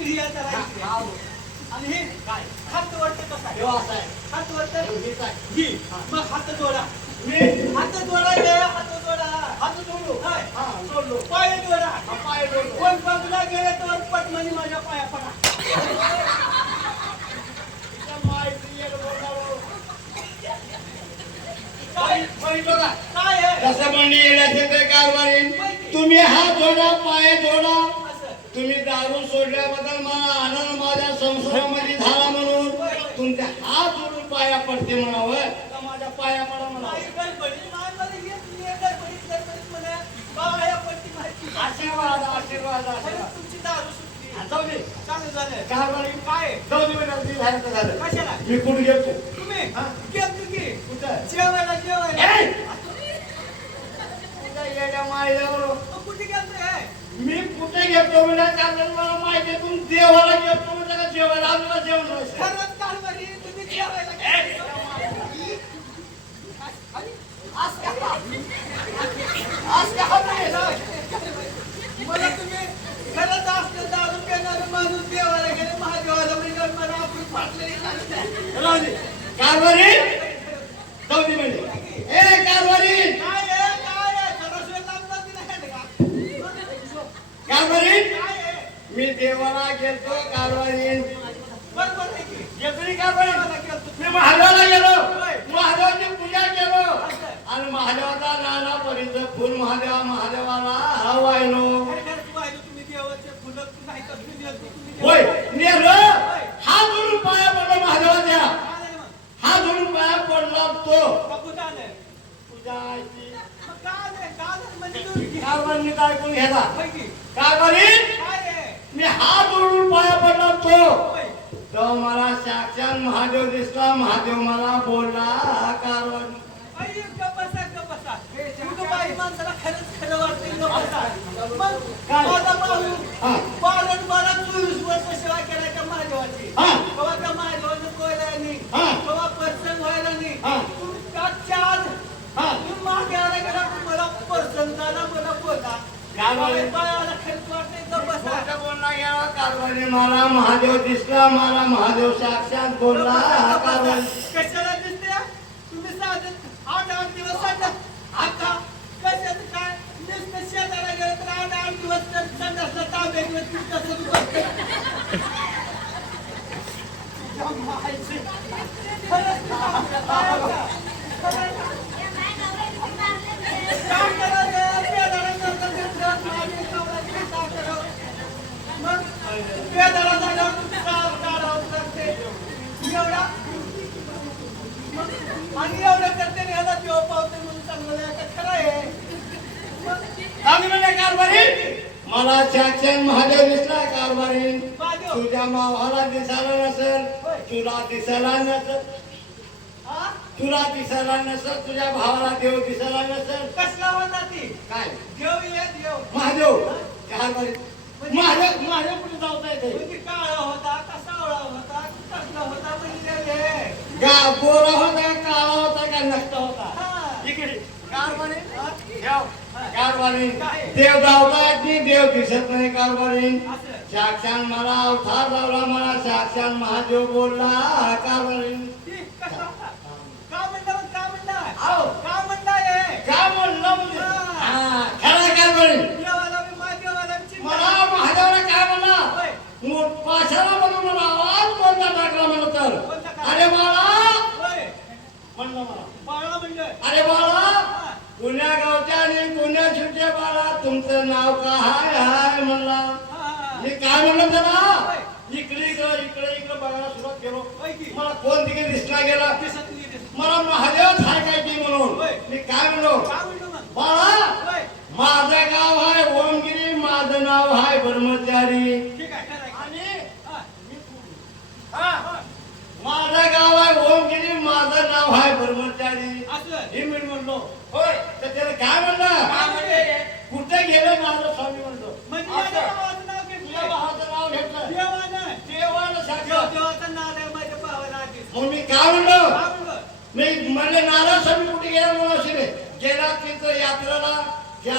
क्रिया करायची आणि हे काय हात वरती कसा आहे हात वरती ही मग हात जोडा मी हात जोडा हात जोडू जोडलो पाय जोडा कोण बाजूला गेले तर पटमनी माझ्या पाया पडा जसं म्हणणे येण्याचे ते कारभारी तुम्ही हात जोडा पाय जोडा तुम्ही दारू सोडल्याबद्दल मला आनंद माझ्या संसारामध्ये झाला म्हणून तुमचे हात जोडून पाया पडते म्हणावं का माझ्या पाया पडा म्हणा आशीर्वाद आशीर्वाद आशीर्वाद तुमची दारू सुटली जाऊ दे चांगलं झालं कारभारी काय जाऊ दे बेटा झालं कशाला मी कुठे गेलो तुम्ही गेलतो की कुठं जेवायला येड्या मायल्यावर कुठे गेलतोय मी कुठे घेतो म्हणजे कारण मला माहिती आहे तुम्ही देवाला घेतो म्हणजे का जेवायला आम्हाला जेवण नसतं. खरंच कारभारी तुम्ही जेवायला मला तुम्ही खरंच असलं दारू पिणारं माणूस देवाला गेले महादेवाला म्हणजे मला आपण फाटले राहू दे. कारभारी जाऊ दे म्हणजे ए कारभारी काय आहे जरासं लागलं की नाही का कारभारी काय आहे मी देवाला गेलतो कारभारी बरोबर आहे की गेली कारभारी देवाला गेलतो. मी महादेवाला गेलो महादेवाची पूजा केलो आणि महादेवाचा नाना परीचं फुल महादेवाला हवायनो तुम्ही देवाचे फुलं नाही का तुम्ही नेलतो, तुम्ही होय देवाला- नेलं हा जोडून पाया पडला महादेवाच्या काय आहे मग? हा जोडून पाया पडला तो मग कुठं आलंय? पूजाची मग काय आहे म्हणजे तुम्ही- कारभारी काय कोण घ्यायला होय की? कारभारी काय आहे? मी हा जोडून पाया पडला तो होय. तो मला साक्षात महादेव दिसला महादेव मला बोलला कारभारी बाई, गप्प बसा. तुझं बाई माणसाला खरंच खरं वाटतंय, गप्प बसा. मग काय? माझा भाऊ हा. बाळण मला 24 वर्ष सेवा केल्या त्या महादेवाची. हा. तेव्हा त्या महादेवानं कोयला नाही. हा. तेव्हा प्रसन्न व्हायला नाही. हा. तुम्ही त्याच्या आज हा. तुम्ही महादेवाला गेला, मला प्रसन्न झाला, मला बोला. कारभारी बाळाला खरंच वाटतंय, गप्प बसा. खोटं बोलला गेला कारभारी मला महादेव दिसला मला महादेव साक्षात बोलला कारभारी कशाला दिसते? तुम्ही साधं 8 दिवस आता कशाचं काय नुसतं शेताला गेलं तर 8 दिवस तर संडासला तांबे दिवस तसंच बसते. तुझ्या मायची. खरंच तुझ्या मायचा. खरंच. काय करायचं? पेदाला नंतर दुसरं माझी नवऱ्याची काय करावं? मग पेदाला झाल्यावर तुम्ही काढावं लागते. एवढा आणि एवढं करते आणि ह्याला देव पावते म्हणून चांगलं आहे का? खरं आहे. मग सांग म्हणजे कारभारी मला साक्षात महादेव दिसला कारभारी महादेव. तुझ्या मावाला दिसायला नसेल तुला दिसायला नसेल हा? तुला दिसायला नसेल तुझ्या भावाला देव दिसायला नसेल कसला होता ती? काय देव ये देव. महादेव कारभारी महादेव कुठे जाता येते म्हणजे काळा होता का सावळा होता का कसला होता म्हणजे हे. गोरा होता काळा होता का नष्ट होता हा. इकडे कारभारी हा? ठेव. कारभारी काय? देव धावता येत नाही देव दिसत नाही कारभारी असं. साक्षात मला अवतार लावला मला साक्षात महादेव बोलला कारभारी ती कसला होता? का म्हणला मग का म्हणला? आहो. का म्हणला हे? काय म्हणलं म्हणजे हा. खरा कारभारी देवाला बी महादेवाला बी चिंता. मला महादेवाला काय म्हणला होय. पाशाला म्हणून मला आवाज कोणता टाकला म्हणलं तर कोणता टाकला? अरे बाळा होय. म्हणलं मला बाळा म्हणलं. अरे बाळा हा. पुण्या गावच्या आणि पुण्या शिवच्या बाळा तुमचं नाव काय हाय म्हणला हा. मी काय म्हणलं त्याला होय. इकडे बघायला सुरुवात केलो होय की? मला कोण तिकडे दिसला गेला दिसत नाही, दिसत. मला महादेव हाय काय की म्हणून होय. मी काय म्हणलो का म्हणलं मग? बाळा होय. माझं गाव आहे ओमगिरी माझं नाव आहे ब्रह्मचारी ठीक आहे, खरं आहे. आणि हा. हा, माझं गाव आहे ओमगिरी माझं नाव आहे ब्रह्मचारी असं. हे मी म्हणलो होय तर त्याला काय म्हणलं काय म्हणले? कुठे गेलं माझं स्वामी म्हणतो म्हणजे माझ्या भावाचं नाव तुझ्या घेतलं. भावाचं नाव घेतलं देवानं. देवानं साक्षात देवाचं नाव आहे माझ्या भावाला आधीच. मग मी काय म्हणलो का म्हणलं? मी म्हणले नारायण स्वामी कुठे गेला म्हणून गेला तिथं यात्रेला त्या